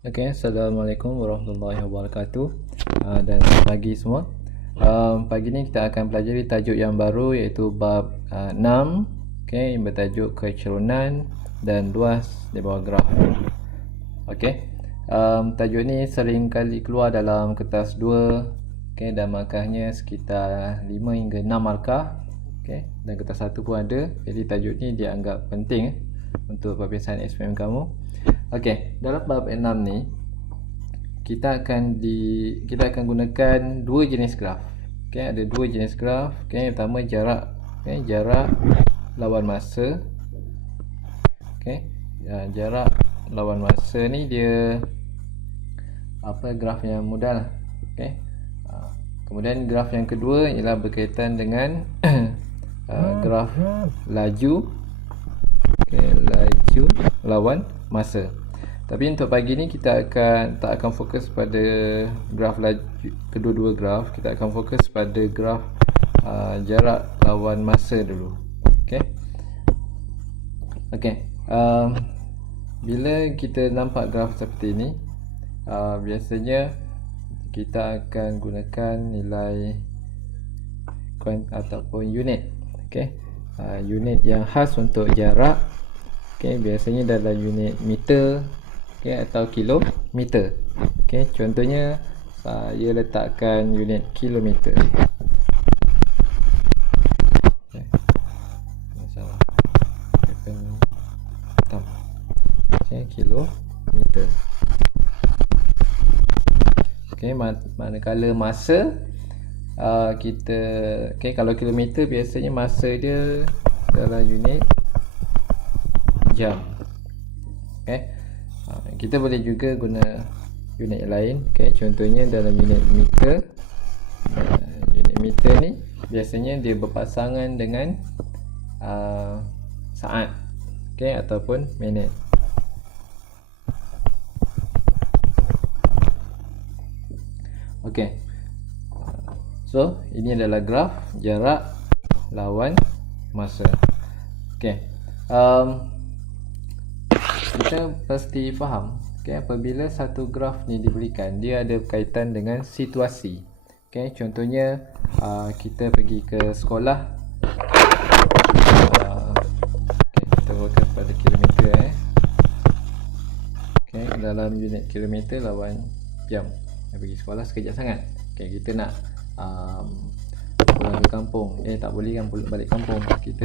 Assalamualaikum warahmatullahi wabarakatuh. Dan selamat pagi semua. Pagi ni kita akan pelajari tajuk yang baru iaitu bab 6, yang bertajuk kecerunan dan luas di bawah graf. Tajuk ni sering kali keluar dalam kertas 2, dan markahnya sekitar 5 hingga 6 markah. Dan kertas 1 pun ada. Jadi tajuk ni dianggap penting untuk pembiasaan SPM kamu. Dalam bab 6 ni kita akan gunakan dua jenis graf. Ada dua jenis graf. Yang pertama jarak, jarak lawan masa. Jarak lawan masa ni dia graf yang mudah lah. Kemudian graf yang kedua ialah berkaitan dengan graf laju, laju lawan masa. Tapi untuk pagi ni kita tak akan fokus pada graf laju, kedua-dua graf. Kita akan fokus pada graf jarak lawan masa dulu. Bila kita nampak graf seperti ini, biasanya kita akan gunakan nilai ataupun unit. Unit yang khas untuk jarak, biasanya dalam unit meter, atau kilometer. Contohnya saya letakkan unit kilometer. Kilometer. Manakala masa, kita kalau kilometer biasanya masa dia dalam unit jam. Kita boleh juga guna unit lain. Contohnya dalam unit meter. Unit meter ni biasanya dia berpasangan dengan saat, ataupun minit. So ini adalah graf jarak lawan masa. Kita pasti faham, apabila satu graf ni diberikan, dia ada berkaitan dengan situasi. Contohnya kita pergi ke sekolah. Kita fokus pada kilometer. Dalam unit kilometer lawan jam. Pergi sekolah sekejap sangat. Kita nak pulang ke kampung. Tak boleh kan balik kampung. Kita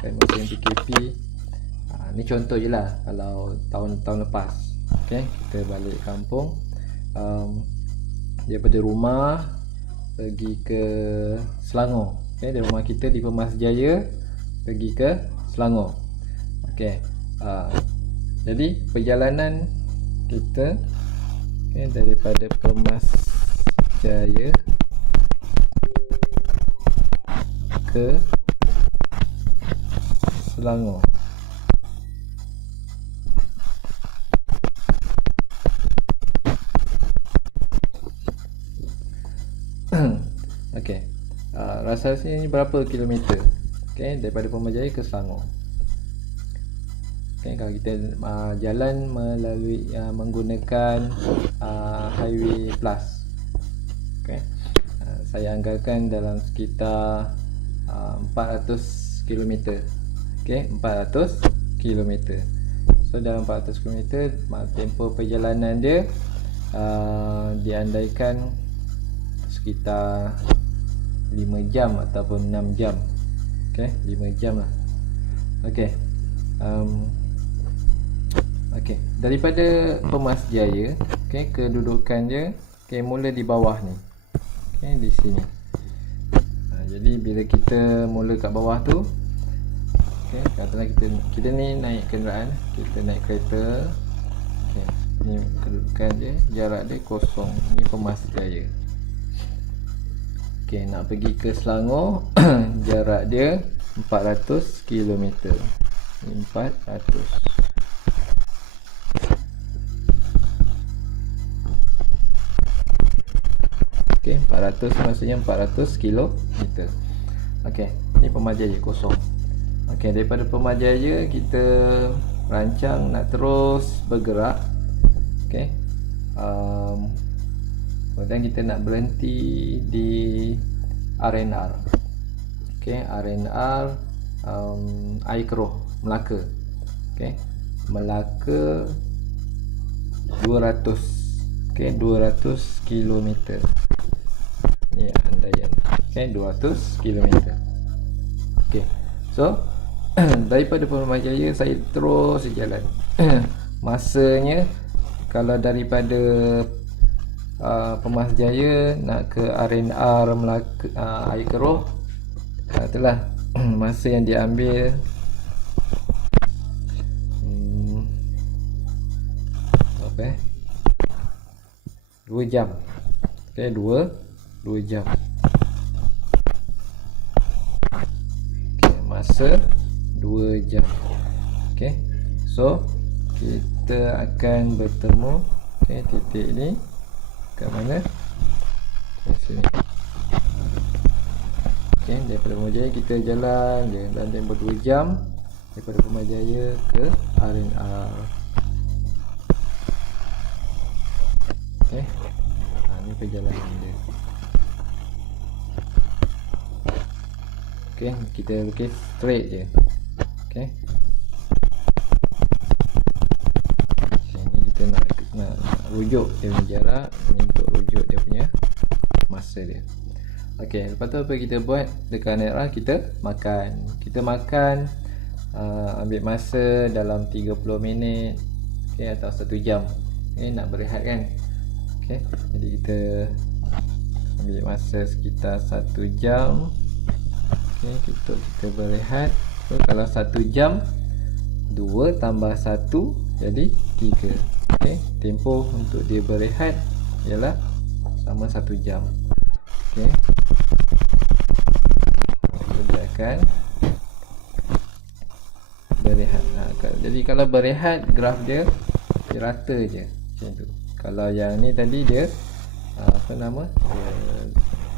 kan masa yang PKP. Ni contoh je lah. Kalau tahun lepas, kita balik kampung, daripada rumah pergi ke Selangor. Dari rumah kita di Pemasjaya pergi ke Selangor. Jadi perjalanan kita daripada Pemasjaya ke Selangor. Rasa sini berapa kilometer? Daripada Pemasjaya ke Selangor. Kalau kita jalan melalui menggunakan highway plus, saya anggarkan dalam sekitar 400 km. 400 km. So dalam 400 km, tempoh perjalanan dia diandaikan sekitar 5 jam ataupun 6 jam. 5 jam lah. Daripada Pemasjaya, kedudukan dia mula di bawah ni. Di sini. Jadi bila kita mula kat bawah tu, katakanlah kita ni naik kenderaan, kita naik kereta. Ni kedudukan dia, jarak dia kosong. Ni Pemasjaya. Nak pergi ke Selangor, jarak dia 400 km. 400. Okey, 400 maksudnya 400 km. Ni Pemasjaya kosong. Daripada Pemasjaya kita rancang nak terus bergerak Okey. Kemudian kita nak berhenti di RNR. Okey, RNR air keruh Melaka. Okey, Melaka 200. Okey, 200 km. Ni andaian. Okey, 200 km. Okey. So daripada Putrajaya saya terus jalan. Masanya kalau daripada Pemasjaya nak ke RNR Melaka air keruh, itulah masa yang diambil apa 2 jam. Okey, 2 jam. Okey, masa 2 jam. Okey. So kita akan bertemu titik ni kat mana? Di sini. Okey, daripada Putrajaya kita jalan je dalam tempoh 2 jam daripada Putrajaya ke RNR. Okey. Ni perjalanan dia. Okey, kita lukis straight je. Okey. Ni kita nak rujuk dia punya jarak, ni untuk rujuk dia punya masa dia. Okey, lepas tu apa kita buat dekat RNR, kita makan. Kita makan ambil masa dalam 30 minit, okey, atau 1 jam. Okey, nak berehat kan. Okey, jadi kita ambil masa sekitar 1 jam. Okey, kita berehat. So kalau 1 jam 2 tambah 1 jadi 3. Okey, tempoh untuk dia berehat ialah sama 1 jam. Okey, kita akan berehat. Jadi kalau berehat graf dia rata je macam tu. Kalau yang ni tadi dia dia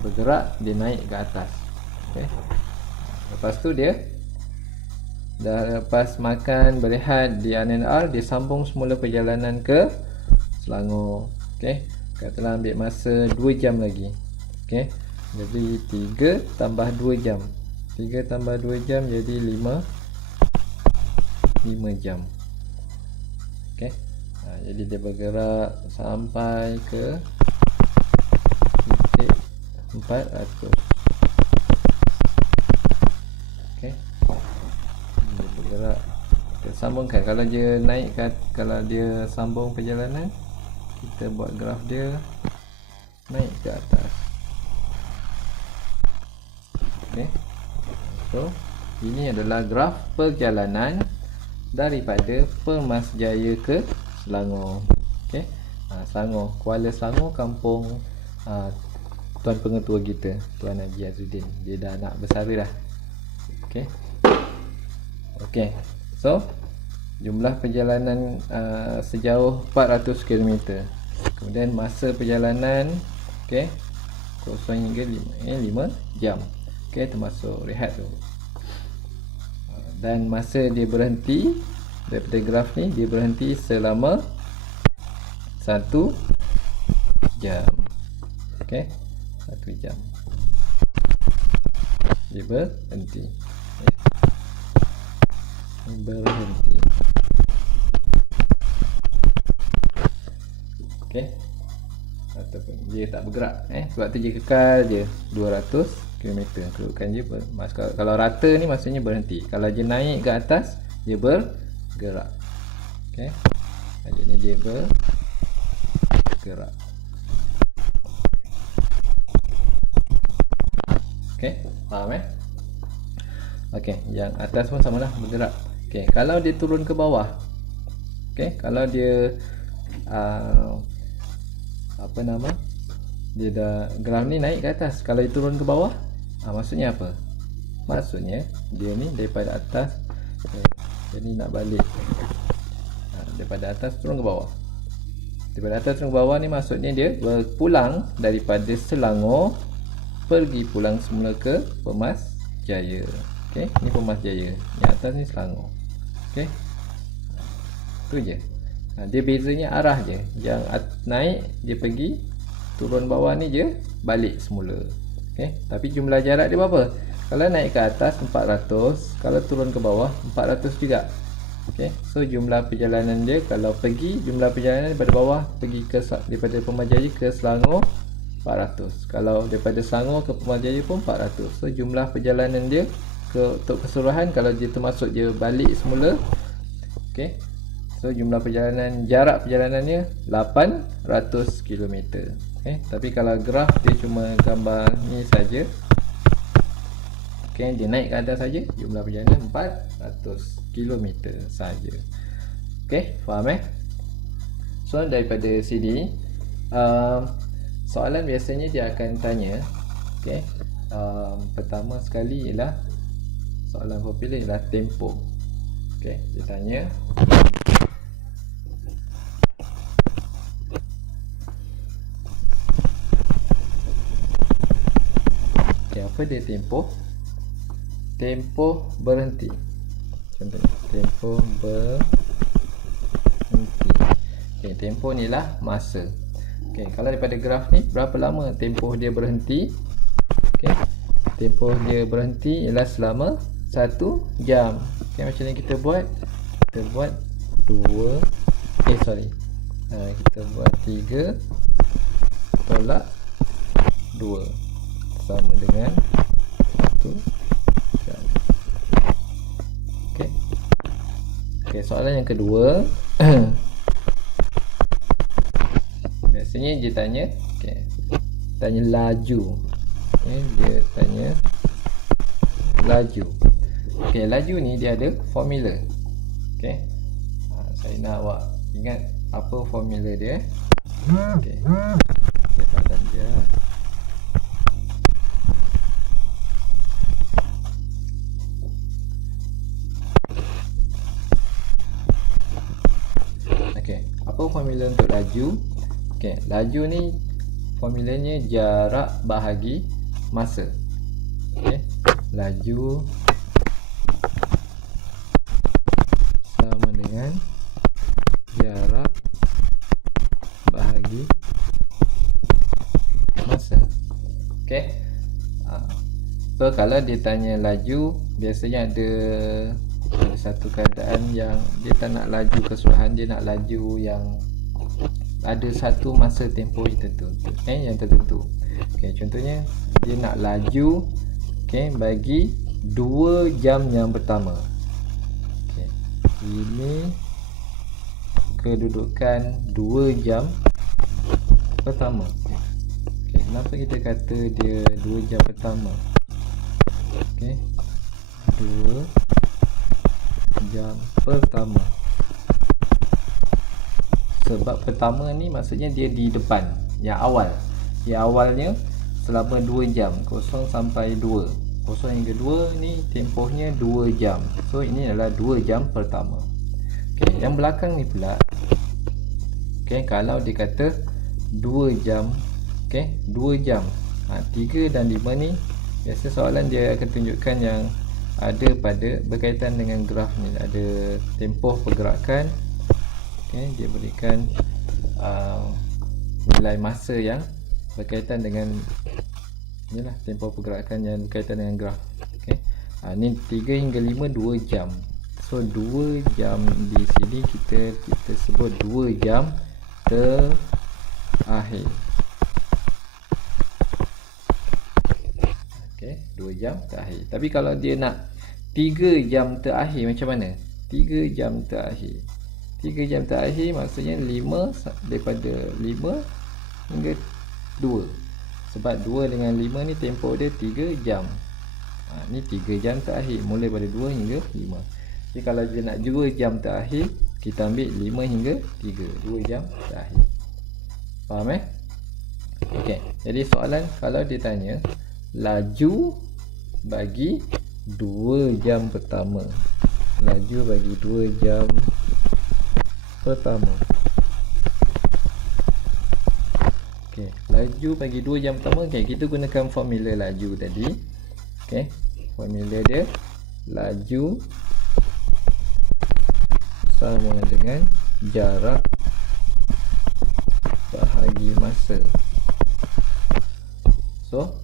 bergerak, dia naik ke atas. Okey, lepas tu dia dah lepas makan berehat di RNR, dia sambung semula perjalanan ke Selangor. Okey, katalah ambil masa 2 jam lagi. Okey, jadi 3 tambah 2 jam. 3 tambah 2 jam jadi 5 jam. Okey, jadi dia bergerak sampai ke titik 400. Okey, dia bergerak, kita sambungkan. Kalau dia naik kalau dia sambung perjalanan, kita buat graf dia naik ke atas. Okey, so ini adalah graf perjalanan daripada Pemasjaya ke Selangor. Okey, Selangor, Kuala Selangor, kampung tuan pengetua kita, Tuan Haji Azudin. Dia dah nak bersara dah. Okey. Okey. So jumlah perjalanan sejauh 400 km. Kemudian masa perjalanan okey 0 hingga 5 jam. Okey, termasuk rehat tu. Dan masa dia berhenti daripada graf ni, dia berhenti selama 1 jam. Okey, 1 jam dia berhenti. Okey, ataupun dia tak bergerak sebab tu dia kekal dia 200 km. Kedudukan dia kalau rata ni maksudnya berhenti. Kalau dia naik ke atas, dia bergerak. Okey, jadi dia bergerak. Okey, faham okey, yang atas pun samalah, bergerak. Okey, kalau dia turun ke bawah, okey, kalau dia dia dah graf ni naik ke atas, kalau dia turun ke bawah, maksudnya apa? Maksudnya dia ni daripada atas, jadi nak balik daripada atas turun ke bawah. Daripada atas turun ke bawah ni maksudnya dia berpulang daripada Selangor, pergi pulang semula ke Pemasjaya. Okey, ni Pemasjaya, ni atas ni Selangor. Okey, tu je. Dia bezanya arah je. Yang naik dia pergi, turun bawah ni je balik semula. Okey, tapi jumlah jarak dia berapa? Kalau naik ke atas 400, kalau turun ke bawah 400 juga. Okey, so jumlah perjalanan dia, kalau pergi, jumlah perjalanan daripada bawah pergi ke daripada Putrajaya ke Selangor 400. Kalau daripada Selangor ke Putrajaya pun 400. So jumlah perjalanan dia untuk keseluruhan, kalau dia termasuk dia balik semula, okey, so jumlah perjalanan, jarak perjalanannya 800 km. Okay. Tapi kalau graf dia cuma gambar ni saja. Okay, dia naik ke atas saja, jumlah perjalanan 400 km saja. Okay, faham So daripada sini soalan biasanya dia akan tanya, okay, pertama sekali ialah soalan popular ialah tempoh. Okay, dia tanya apa dia tempoh? Tempoh berhenti. Contohnya tempoh berhenti. Okey, tempoh ni lah masa. Okey, kalau daripada graf ni berapa lama tempoh dia berhenti? Okey. Tempoh dia berhenti ialah selama 1 jam. Okey, macam ni kita buat. Kita buat 2 kita buat 3 tolak 2 sama dengan 1 jam. Okey, soalan yang kedua. Biasanya dia tanya, tanya laju. Dia tanya laju. Okey, laju ni dia ada formula. Okey. Saya nak awak ingat apa formula dia. Okey. Cepatan dia. Apa formula untuk laju? Okey, laju ni formulanya jarak bahagi masa. Okey, laju sama dengan jarak bahagi masa. Okey. So kalau dia tanya laju, biasanya ada satu keadaan yang dia tak nak laju keseluruhan, dia nak laju yang ada satu masa tempoh yang tertentu. Okey, contohnya dia nak laju bagi 2 jam yang pertama. Okey, ini kedudukan 2 jam pertama. Okey, kenapa kita kata dia 2 jam pertama? Okey, 2 jam pertama. Sebab pertama ni maksudnya dia di depan, yang awal. Yang awalnya selama 2 jam, 0 sampai 2. 0 hingga 2 ni tempohnya 2 jam. So ini adalah 2 jam pertama. Okey, yang belakang ni pula. Okey, kalau dia kata 2 jam, okey, 2 jam. 3 dan 5 ni biasa soalan dia akan tunjukkan yang ada pada berkaitan dengan graf ni, ada tempoh pergerakan. Okey, dia berikan nilai masa yang berkaitan dengan inilah tempoh pergerakan yang berkaitan dengan graf. Okey, ni 3 hingga 5 2 jam. So 2 jam di sini kita sebut 2 jam terakhir. Okey, 2 jam terakhir. Tapi kalau dia nak 3 jam terakhir macam mana? 3 jam terakhir. 3 jam terakhir maksudnya 5 daripada 5 hingga 2. Sebab 2 dengan 5 ni tempoh dia 3 jam. Ni 3 jam terakhir, mulai pada 2 hingga 5. Jadi kalau dia nak 2 jam terakhir, kita ambil 5 hingga 3, 2 jam terakhir. Faham Okey, jadi soalan kalau dia tanya laju bagi 2 jam pertama. Laju bagi 2 jam pertama. Okey, laju bagi 2 jam pertama. Okey, kita gunakan formula laju tadi. Okey, formula dia laju sama dengan jarak bahagi masa. So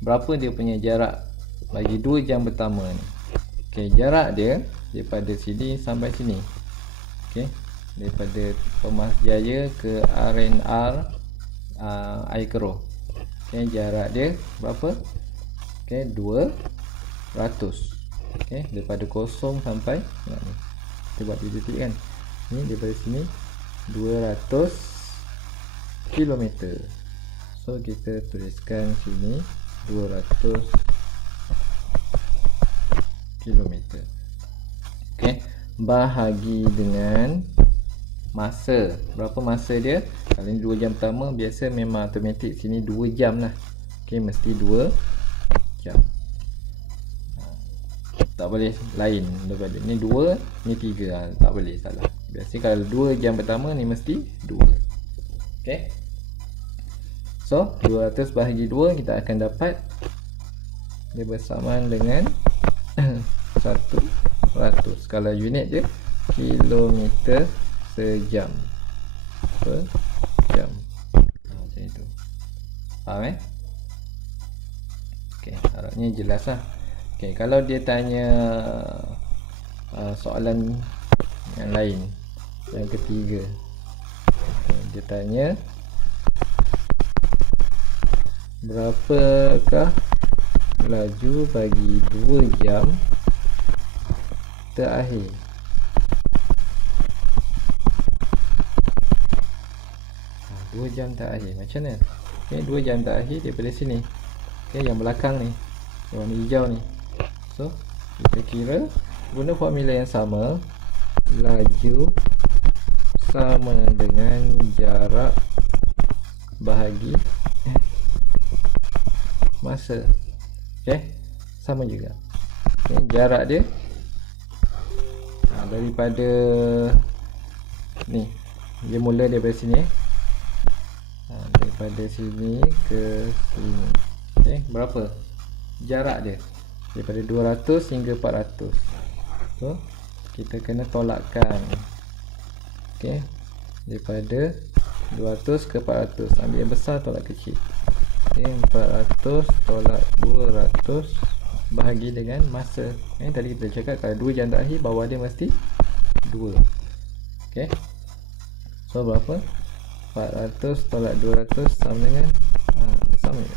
berapa dia punya jarak bagi 2 jam pertama ni? Okey, jarak dia daripada sini sampai sini. Okey, daripada Pemasjaya ke RNR Air Keroh. Okey, jarak dia berapa? Okey, 200. Okey, daripada kosong sampai ni. Kita buat titik kan. Ni daripada sini 200 km. So kita tuliskan sini 200 km. Okey, bahagi dengan masa. Berapa masa dia? Kalau ni 2 jam pertama, biasa memang automatik sini 2 jam lah. Okey, mesti 2 jam. Tak boleh lain daripada ni 2, ni 3. Tak boleh, salah. Biasa kalau 2 jam pertama ni mesti 2. Okey. So 200 bahagi 2 kita akan dapat dia bersamaan dengan 100. Kalau unit dia kilometer sejam per jam. Macam itu. Faham Okey, harapnya jelas lah. Okey, kalau dia tanya soalan yang lain, yang ketiga, dia tanya berapakah laju bagi 2 jam terakhir? Dua jam terakhir macam mana? Okay, 2 jam terakhir daripada sini. Okay, yang belakang ni, yang warna hijau ni. So kita kira guna formula yang sama. Laju sama dengan jarak bahagi masa. Okay, sama juga. Okay, jarak dia daripada ni, dia mula daripada sini, daripada sini ke sini. Okay, berapa jarak dia? Daripada 200 hingga 400. So kita kena tolakkan. Okay, daripada 200 ke 400, ambil yang besar tolak kecil. Okay, 400 tolak 200 bahagi dengan masa. Tadi kita cakap kalau 2 jam terakhir, bawah dia mesti 2. Okay, so berapa? 400 tolak 200 sama dengan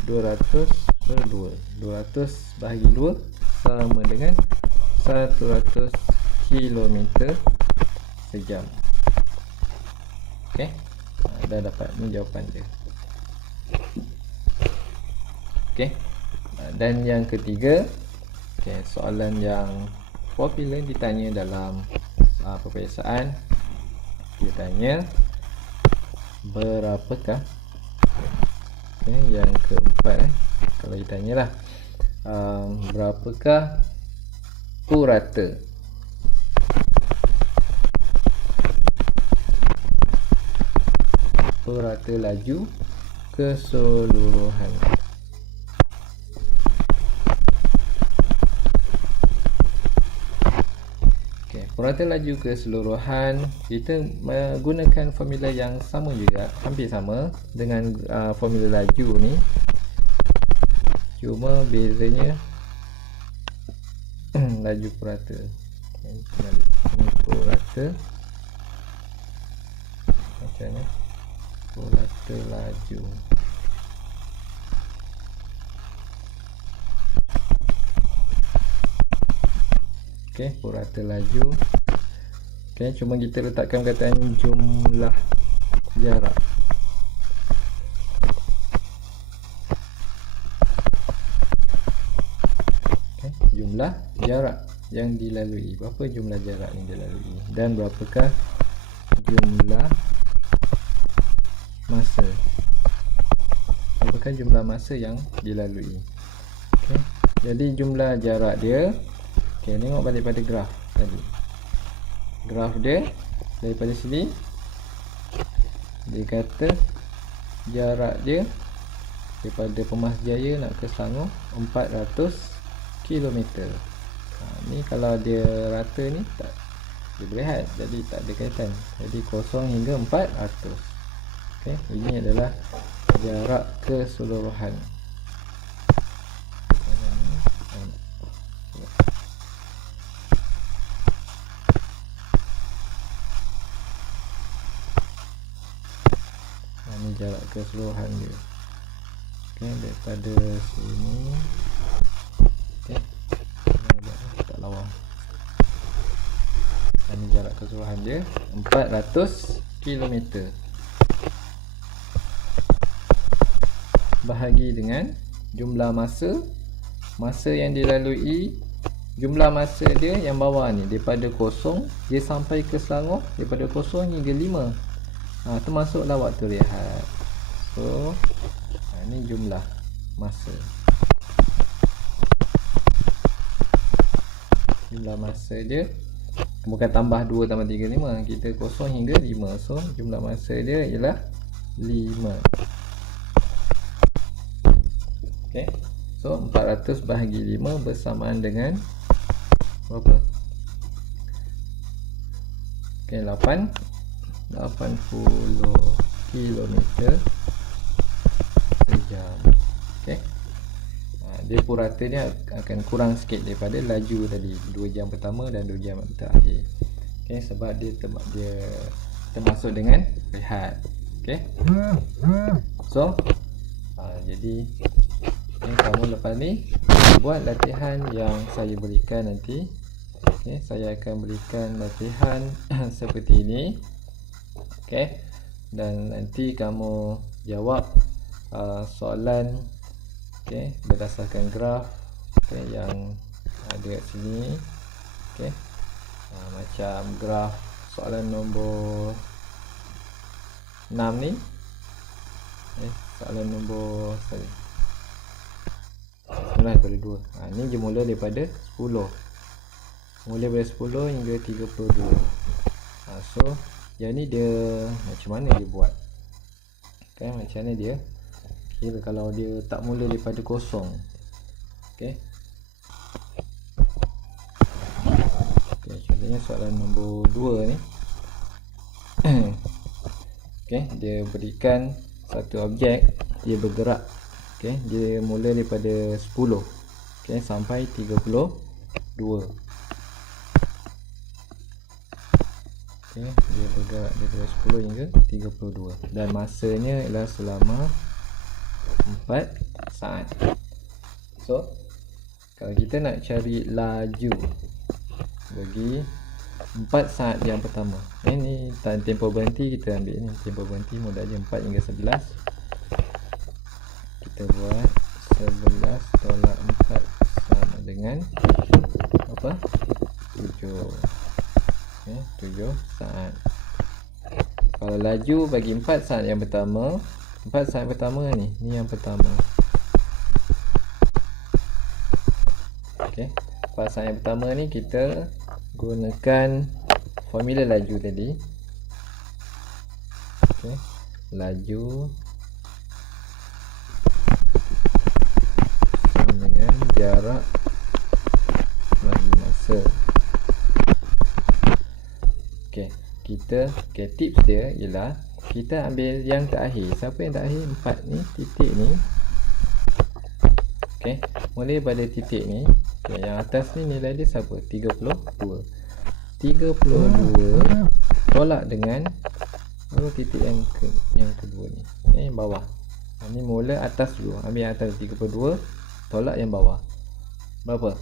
200 per 2. 200 bahagi 2 sama dengan 100 km sejam. Okay, dah dapat ni jawapan dia. Okay, dan yang ketiga, okay, soalan yang popular ditanya dalam peperiksaan. Dia tanya berapakah, okay, yang keempat kalau ditanya lah, berapakah purata laju keseluruhan? Purata laju keseluruhan, kita menggunakan formula yang sama juga, hampir sama dengan formula laju ni, cuma bezanya laju purata. Ini purata macam ni, purata laju. Okey, purata laju. Okey, cuma kita letakkan perkataan jumlah jarak. Okey, jumlah jarak yang dilalui. Berapa jumlah jarak yang dilalui dan berapakah jumlah masa? Berapakah jumlah masa yang dilalui? Okey, jadi jumlah jarak dia, okey, tengok balik pada graf tadi. Graf dia daripada sini, dia kata jarak dia daripada Pemasjaya nak ke Selangor 400 km. Ni kalau dia rata ni tak dia berehat, jadi tak ada kaitan. Jadi 0 hingga 400. Okey, ini adalah jarak keseluruhan. Ini jarak keseluruhan dia. Okey, daripada sini. Okey, tak lawa. Ini jarak keseluruhan dia 400 km. Bahagi dengan jumlah masa yang dilalui. Jumlah masa dia yang bawah ni, daripada 0 dia sampai ke Selangor, daripada 0 hingga 5. Termasuklah waktu rehat. So ni jumlah masa. Jumlah masa dia bukan tambah 2 tambah 3, 5. Kita 0 hingga 5. So jumlah masa dia ialah 5. Okay. So 400 bahagi 5 bersamaan dengan berapa? Okay, 80 km sejam. Okay. Dia purata dia akan kurang sikit daripada laju tadi, 2 jam pertama dan 2 jam terakhir. Okay, sebab dia termasuk dengan rehat. Okay. So jadi ni kamu lepas ni buat latihan yang saya berikan nanti. Okay, saya akan berikan latihan seperti ini. Okay, dan nanti kamu jawab soalan, okay, berdasarkan graf, okay, yang ada kat sini. Okay, macam graf soalan nombor 6 ni. Soalan nombor 9/2. Ni je mula daripada 10. Mula daripada 10 hingga 32. So yang ni dia macam mana dia buat? Okay, macam mana dia kira kalau dia tak mula daripada 0. Okay. Okay, contohnya soalan nombor 2 ni. Okay, dia berikan satu objek, dia bergerak. Okay, dia mula daripada 10, okay, sampai 32. Okay, dia bergerak daripada 10 hingga 32 dan masanya ialah selama 4 saat. So kalau kita nak cari laju bagi 4 saat yang pertama, ni tempoh berhenti kita ambil ni, tempoh berhenti mudahnya 4 hingga 11. Kita buat 11 tolak 4 sama dengan apa? 7. Okay, 7 saat. Kalau laju bagi 4 saat yang pertama, 4 saat pertama ni yang pertama. Okay, 4 saat yang pertama ni kita gunakan formula laju tadi. Okay, laju dengan jarak bagi masa. Okay, tips dia ialah kita ambil yang terakhir. Siapa yang terakhir? 4 ni, titik ni. Okay, mulai pada titik ni. Okay, yang atas ni nilai dia siapa? 32. 32 tolak dengan titik yang kedua ni. Yang bawah. Ni mula atas dulu. Ambil yang atas 32 tolak yang bawah. Berapa?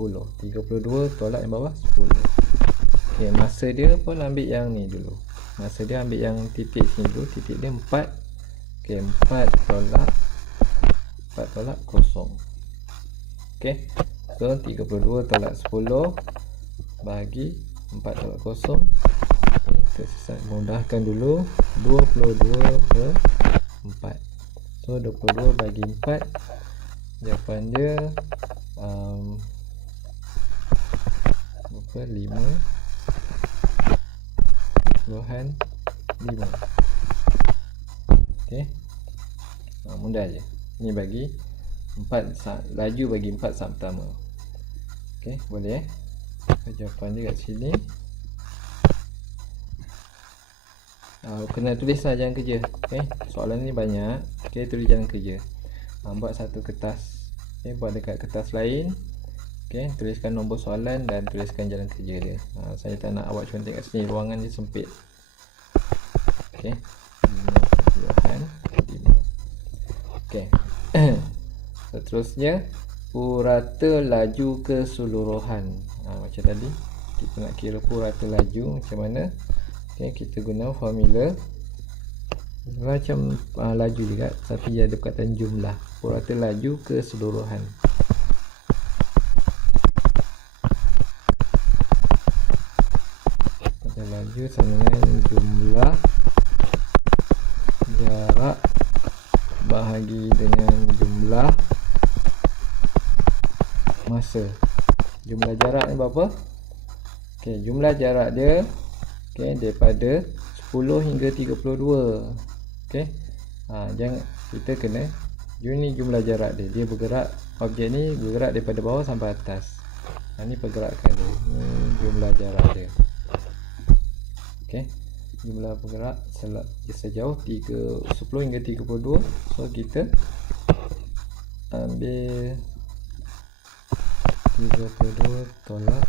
10. 32 tolak yang bawah 10. Okay, masa dia pun ambil yang ni dulu. Masa dia ambil yang titik sini dulu. Titik dia 4. Okay, 4 tolak 0. Okay, so 32 tolak 10 bagi 4 tolak 0. Okay, kita sisat mudahkan dulu. 22/4. So 22 bagi 4, jawapan dia 5. Okay, mudah je. Ni bagi 4 saat, laju bagi 4 saat pertama. Okay, boleh jawapan dia kat sini Kena tulislah jalan kerja. Soalan ni banyak. Tulis jalan kerja. Buat satu kertas. Buat dekat kertas lain. Tuliskan nombor soalan dan tuliskan jalan kerja dia. Saya tak nak awak contek kat sini, ruangan dia sempit. 5.5. Seterusnya, purata laju keseluruhan. Macam tadi, kita nak kira purata laju macam mana? Kita guna formula macam laju juga, tapi dia ada perkataan jumlah. Purata laju keseluruhan. Purata laju sama dengan jumlah jarak bahagi dengan jumlah masa. Jumlah jarak ni berapa? Jumlah jarak dia daripada 10 hingga 32. Jangan, kita kena ni jumlah jarak dia. Dia bergerak, objek ni bergerak daripada bawah sampai atas. Ni pergerakan dia. Ni jumlah jarak dia. Jumlah bergerak sejauh 10 hingga 32. So kita ambil 32 tolak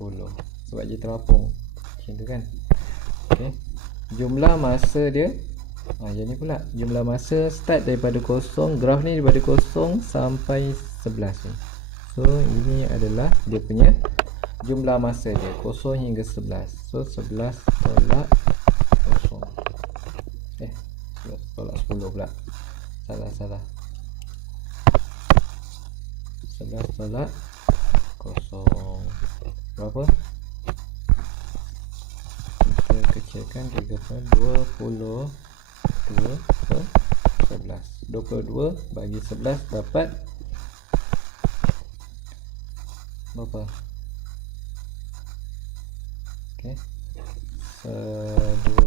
10 sebab dia terapung macam tu kan. Jumlah masa dia yang ni pula. Jumlah masa start daripada kosong. Graf ni daripada kosong sampai 11 ni. So ini adalah dia punya jumlah masa dia, kosong hingga 11. So 11 tolak kosong. Tolak 10 pula. Salah. 11 tolak kosong berapa? Kita kecilkan 22 ke 11. 22 bagi 11 dapat berapa?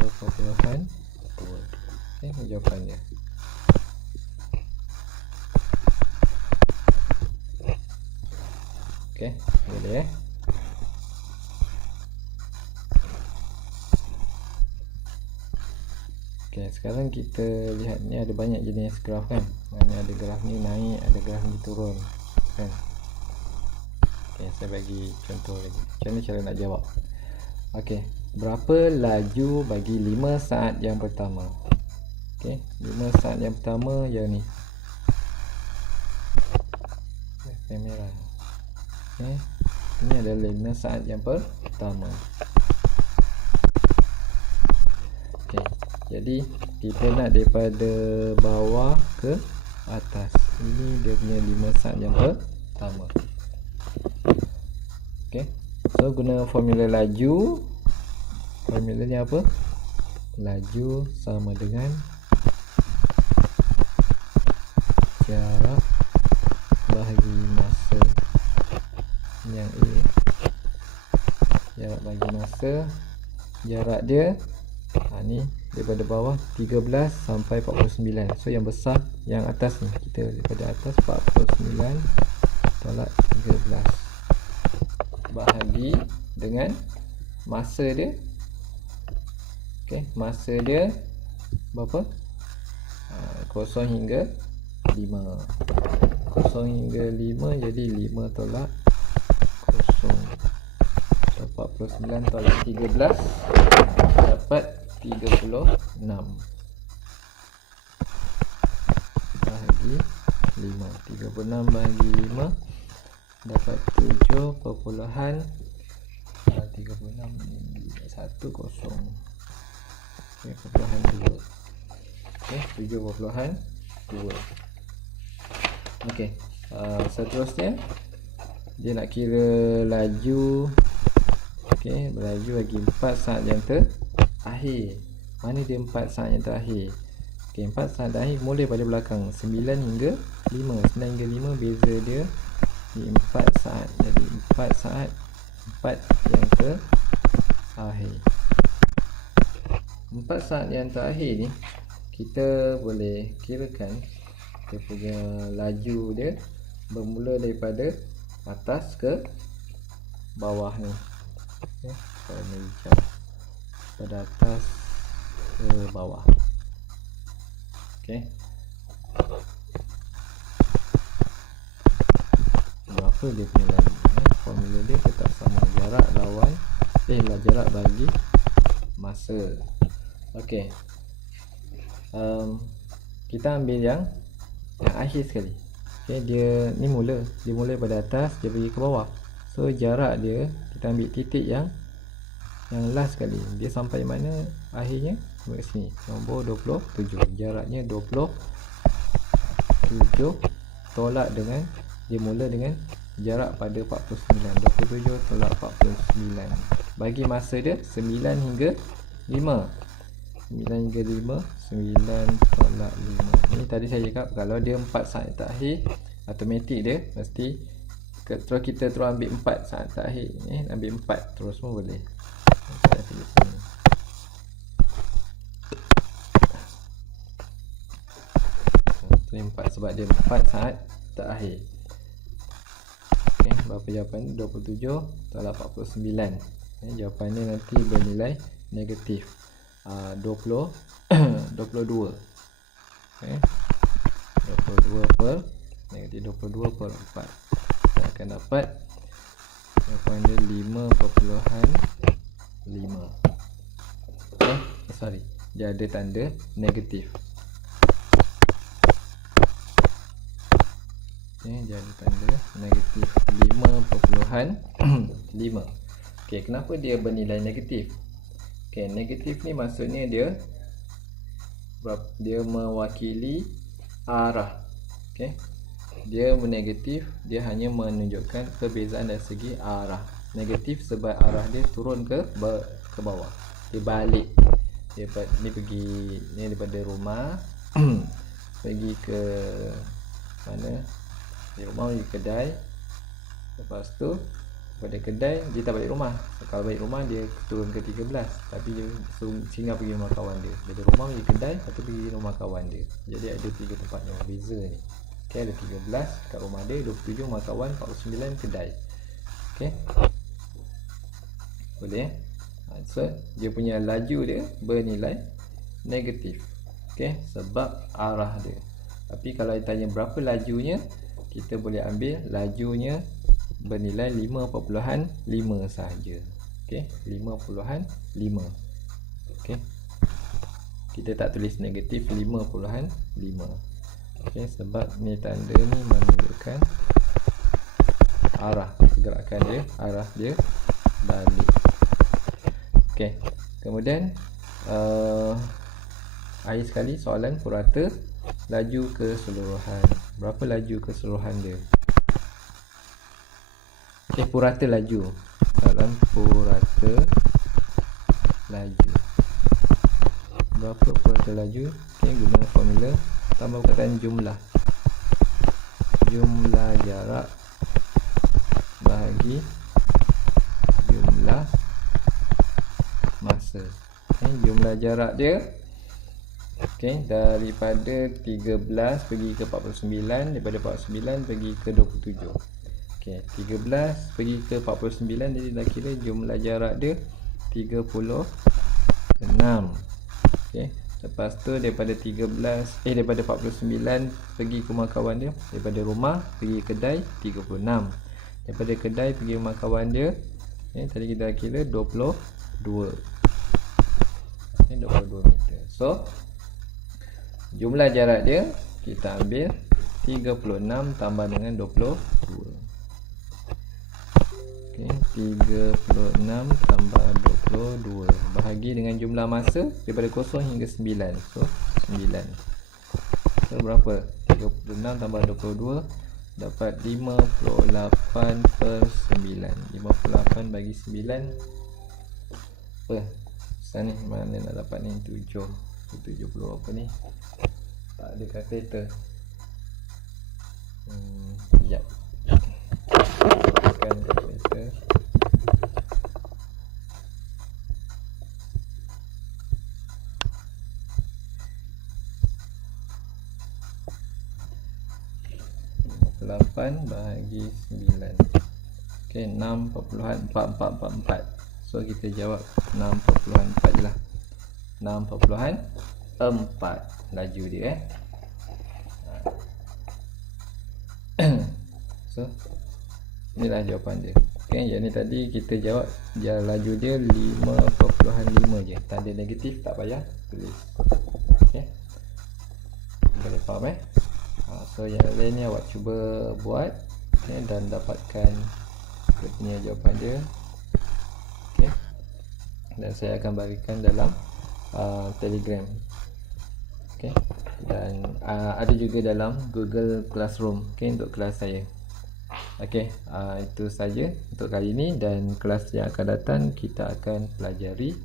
2.2. Ini jawapannya. Boleh sekarang kita lihat ni ada banyak jenis graf kan. Ni ada graf ni naik, ada graf ni turun kan. Saya bagi contoh lagi. Macam mana cara nak jawab? Berapa laju bagi 5 saat yang pertama? 5 saat yang pertama yang ni. Kamera. Ini adalah 5 saat yang pertama. Jadi kita nak daripada bawah ke atas. Ini dia punya 5 saat yang pertama. So guna formula laju. Formulanya apa? Laju sama dengan jarak bahagi masa. Yang A, jarak bahagi masa. Jarak dia ni daripada bawah 13 sampai 49. So yang besar, yang atas ni, kita daripada atas 49 tolak 13 bahagi dengan masa dia. Masa dia berapa? 0 hingga 5. 0 hingga 5 jadi 5 tolak 0. So 49 tolak 13 dapat 36 bahagi 5. 36 bahagi 5 dapat 7.36 7.2. 7.2. Seterusnya dia nak kira laju. Berlaju bagi 4 saat yang terakhir. Mana dia 4 saat yang terakhir? 4 saat terakhir mula pada belakang. 9 hingga 5. 9 hingga 5 beza dia di 4 saat. Jadi 4 saat 4 yang terakhir. 4 saat yang terakhir ni kita boleh kirakan dia punya laju dia bermula daripada atas ke bawah ni. Pada atas ke bawah. Okey. Berapa dia punya laju? Formula dia tetap sama, jarak lawan jarak bagi masa. Okey. Kita ambil yang akhir sekali. Okey, dia mula pada atas, dia pergi ke bawah. So jarak dia, kita ambil titik yang last sekali. Dia sampai mana akhirnya? Sampai sini. Nombor 27. Jaraknya 27 tolak dengan, dia mula dengan jarak pada 49. 27 tolak 49. Bagi masa dia 9 hingga 5. 9 hingga 5, 9 tolak 5. Ini tadi saya cakap kalau dia 4 saat terakhir, automatik dia mesti terus kita terus ambil 4 saat terakhir. Ambil 4 terus pun boleh. Saya tulis sini. Ini 4 sebab dia 4 saat terakhir. Okey, berapa jawapan? 27 tolak 49. Jawapannya nanti bernilai negatif 22. Okay. 22 per negatif 22 per 4. Kita akan dapat jawapan dia 5.5. Sorry, dia ada tanda negatif. Dia ada tanda negatif 5.5. Okey, kenapa dia bernilai negatif? Okey, negatif ni maksudnya dia mewakili arah. Okey. Dia negatif, dia hanya menunjukkan perbezaan dari segi arah. Negatif sebab arah dia turun ke bawah. Dia balik. Dia pergi ni daripada rumah pergi ke mana? Di rumah pergi kedai. Lepas tu pada kedai dia tak balik rumah. Kalau balik rumah dia turun ke 13, tapi dia singgah pergi rumah kawan dia. Dari rumah pergi kedai atau pergi rumah kawan dia. Jadi ada 3 tempat yang berbeza ni. Okey, ada 13 kat rumah dia, 27 rumah kawan, 49 kedai. Okey. Boleh. So dia punya laju dia bernilai negatif. Okey, sebab arah dia. Tapi kalau ditanya berapa lajunya, kita boleh ambil lajunya bernilai 5.5 sahaja. Okey, 5.5. Okey. Kita tak tulis negatif 5.5. Okey, sebab ni tanda ni menunjukkan arah pergerakan dia, arah dia balik. Okey. Kemudian akhir sekali soalan purata laju keseluruhan. Berapa laju keseluruhan dia? Okey, purata laju. Soalan purata laju. Berapa purata laju? Okey, guna formula tambah perkataan jumlah. Jumlah jarak bahagi jumlah masa. Jumlah jarak dia daripada 13 pergi ke 49, daripada 49 pergi ke 27. 13 pergi ke 49, jadi dah kira jumlah jarak dia 36. Lepas tu daripada 49 pergi ke rumah kawan dia, daripada rumah pergi kedai 36. Daripada kedai pergi rumah kawan dia, tadi kita dah kira 22. 22 meter. So jumlah jarak dia kita ambil 36 tambah dengan 22. 36 tambah 22 bahagi dengan jumlah masa daripada 0 hingga 9. So 9. So berapa? 36 tambah 22 dapat 58 per 9. 58 bagi 9 apa? Sana ni mana nak dapat ni? 70 apa ni? Tak ada kalkulator. Sekejap. Kan kalkulator. Bahagi 9. Okey, 6.4444. So kita jawab 6.4 je lah. 6.4 laju dia So inilah jawapan dia. Okay, yang ni tadi kita jawab laju dia 5.5 je, tanda negatif tak payah tulis. Okay, boleh faham so yang lain ni awak cuba buat dan dapatkan dia punya jawapan dia. Okay, dan saya akan bagikan dalam Telegram. Okay, dan ada juga dalam Google Classroom, okay, untuk kelas saya. Okay, itu saja untuk kali ini, dan kelas yang akan datang kita akan pelajari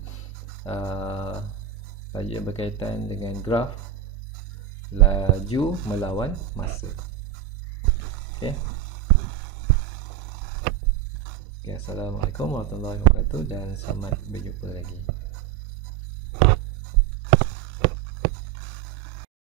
yang berkaitan dengan graf laju melawan masa. Okay. Okay, Assalamualaikum warahmatullahi wabarakatuh dan selamat berjumpa lagi.